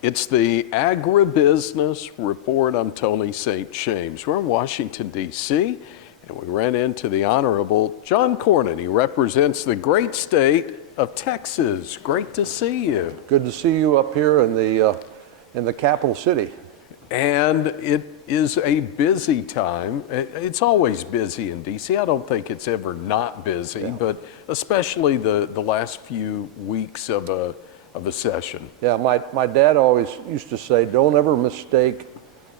It's the Agribusiness Report. I'm Tony St. James. We're in Washington, D.C., and we ran into the Honorable John Cornyn. He represents the great state of Texas. Great to see you. Good to see you up here in the capital city. And it is a busy time. It's always busy in D.C. I don't think it's ever not busy, but especially the last few weeks of a session. Yeah, my dad always used to say, don't ever mistake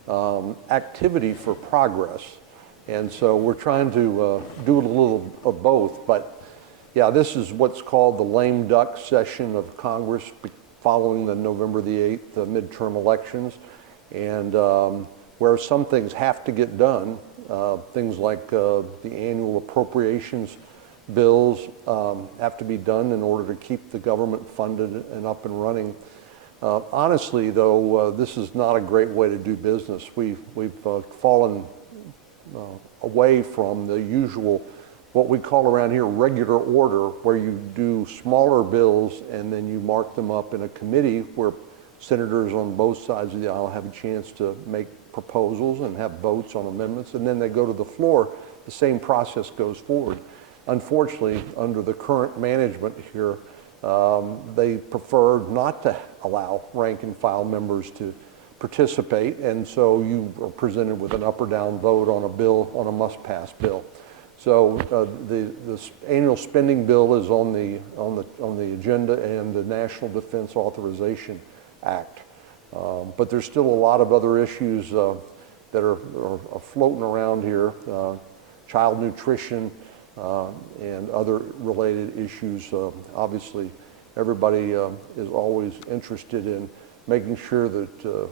activity for progress. And so we're trying to do a little of both. But yeah, this is what's called the lame duck session of Congress following the November the 8th midterm elections. And where some things have to get done, things like the annual appropriations bills have to be done in order to keep the government funded and up and running. Honestly, though, this is not a great way to do business. We've fallen away from the usual, what we call around here, regular order, where you do smaller bills and then you mark them up in a committee where senators on both sides of the aisle have a chance to make proposals and have votes on amendments, and then they go to the floor. The same process goes forward. Unfortunately, under the current management here, they prefer not to allow rank and file members to participate, and so you are presented with an up or down vote on a bill, on a must-pass bill. So the annual spending bill is on the agenda, and the National Defense Authorization Act. But there's still a lot of other issues that are floating around here, child nutrition and other related issues. Obviously, everybody is always interested in making sure that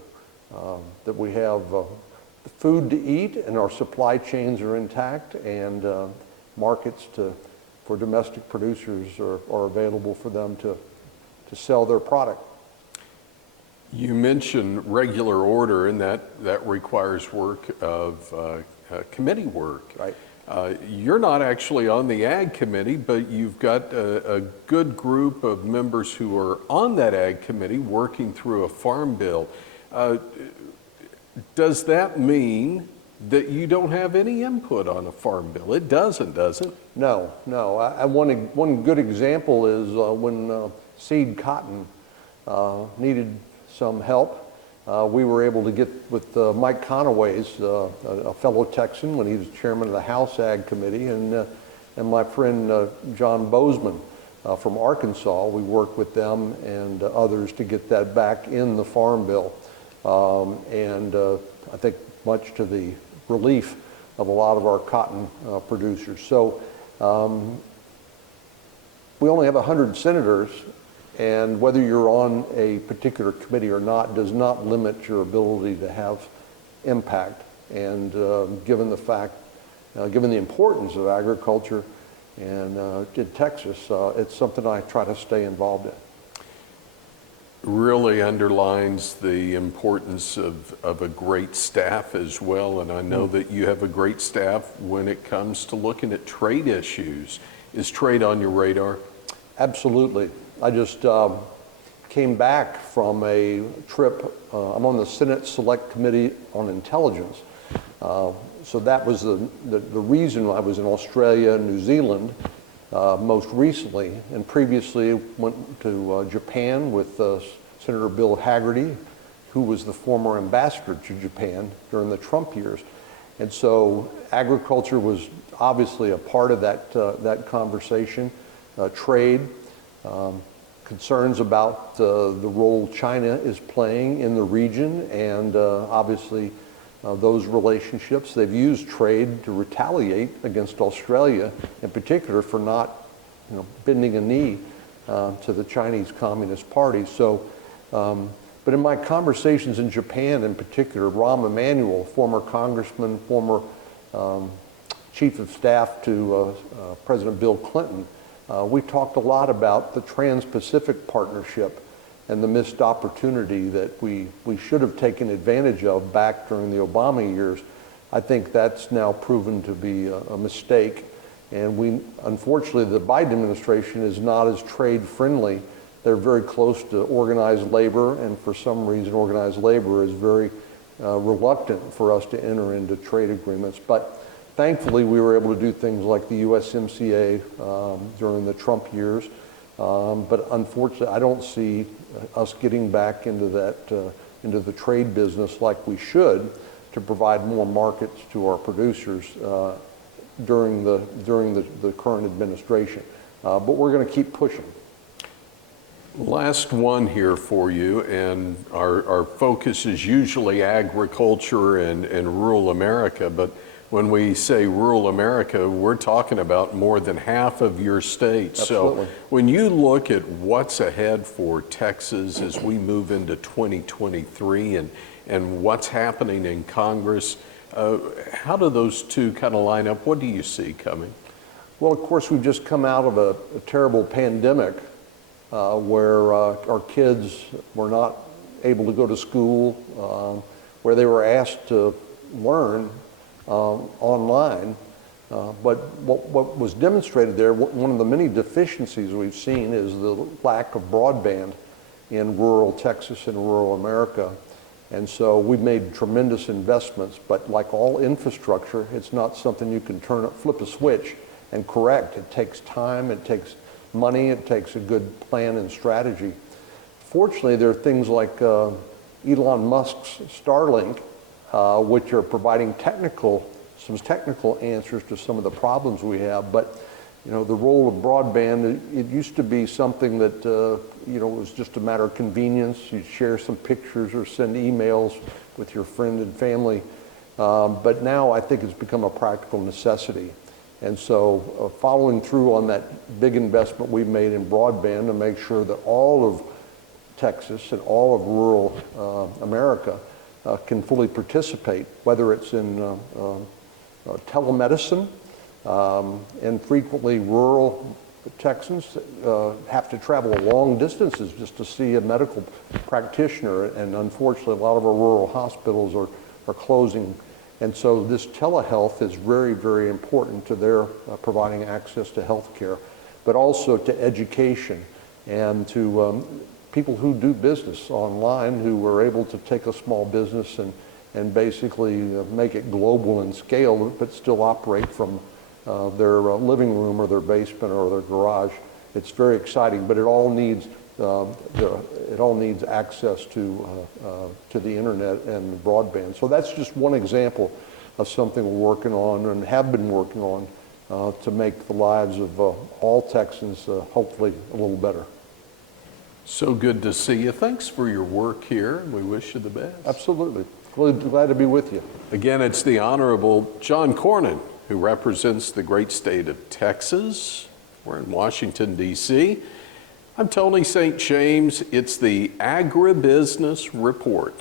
that we have food to eat and our supply chains are intact, and markets for domestic producers are available for them to sell their product. You mentioned regular order, and that requires work of committee work. Right. You're not actually on the Ag Committee, but you've got a good group of members who are on that Ag Committee working through a farm bill. Does that mean that you don't have any input on a farm bill? It doesn't, does it? No. One good example is when seed cotton needed some help. We were able to get with Mike Conaway's, a fellow Texan, when he was chairman of the House Ag Committee, and my friend John Bozeman from Arkansas. We worked with them and others to get that back in the Farm Bill. I think much to the relief of a lot of our cotton producers. So we only have 100 senators, and whether you're on a particular committee or not does not limit your ability to have impact. And given the fact, given the importance of agriculture and in Texas, it's something I try to stay involved in. Really underlines the importance of a great staff as well, and I know that you have a great staff when it comes to looking at trade issues. Is trade on your radar? Absolutely. I just came back from a trip. I'm on the Senate Select Committee on Intelligence. So that was the reason I was in Australia and New Zealand most recently, and previously went to Japan with Senator Bill Hagerty, who was the former ambassador to Japan during the Trump years. And so agriculture was obviously a part of that conversation. Trade, concerns about the role China is playing in the region, and obviously those relationships. They've used trade to retaliate against Australia in particular for not bending a knee to the Chinese Communist Party. So, but in my conversations in Japan in particular, Rahm Emanuel, former congressman, former chief of staff to President Bill Clinton, we talked a lot about the Trans-Pacific Partnership and the missed opportunity that we should have taken advantage of back during the Obama years. I think that's now proven to be a mistake. And unfortunately, the Biden administration is not as trade friendly they're very close to organized labor, and for some reason organized labor is very reluctant for us to enter into trade agreements. But thankfully we were able to do things like the USMCA during the Trump years. But unfortunately, I don't see us getting back into that, into the trade business like we should to provide more markets to our producers during the current administration. But we're going to keep pushing. Last one here for you, and our focus is usually agriculture and rural America, but when we say rural America, we're talking about more than half of your state. Absolutely. So when you look at what's ahead for Texas as we move into 2023 and what's happening in Congress, how do those two kind of line up? What do you see coming? Well, of course, we've just come out of a terrible pandemic where our kids were not able to go to school, where they were asked to learn online. But what was demonstrated there, one of the many deficiencies we've seen is the lack of broadband in rural Texas and rural America. And so we've made tremendous investments, but like all infrastructure, it's not something you can flip a switch and correct. It takes time, it takes money, it takes a good plan and strategy. Fortunately, there are things like Elon Musk's Starlink, which are providing some technical answers to some of the problems we have. But you know, the role of broadband, it used to be something that you know, was just a matter of convenience. You'd share some pictures or send emails with your friend and family. But now I think it's become a practical necessity. And so following through on that big investment we've made in broadband to make sure that all of Texas and all of rural America can fully participate, whether it's in telemedicine, and frequently rural Texans have to travel long distances just to see a medical practitioner, and unfortunately a lot of our rural hospitals are closing. And so this telehealth is very, very important to their providing access to health care, but also to education and to people who do business online, who are able to take a small business and basically make it global in scale, but still operate from their living room or their basement or their garage. It's very exciting, but it all needs access to the internet and broadband. So that's just one example of something we're working on and have been working on to make the lives of all Texans hopefully a little better. So good to see you. Thanks for your work here. We wish you the best. Absolutely. Really glad to be with you. Again, it's the Honorable John Cornyn, who represents the great state of Texas. We're in Washington, D.C. I'm Tony St. James. It's the Agribusiness Report.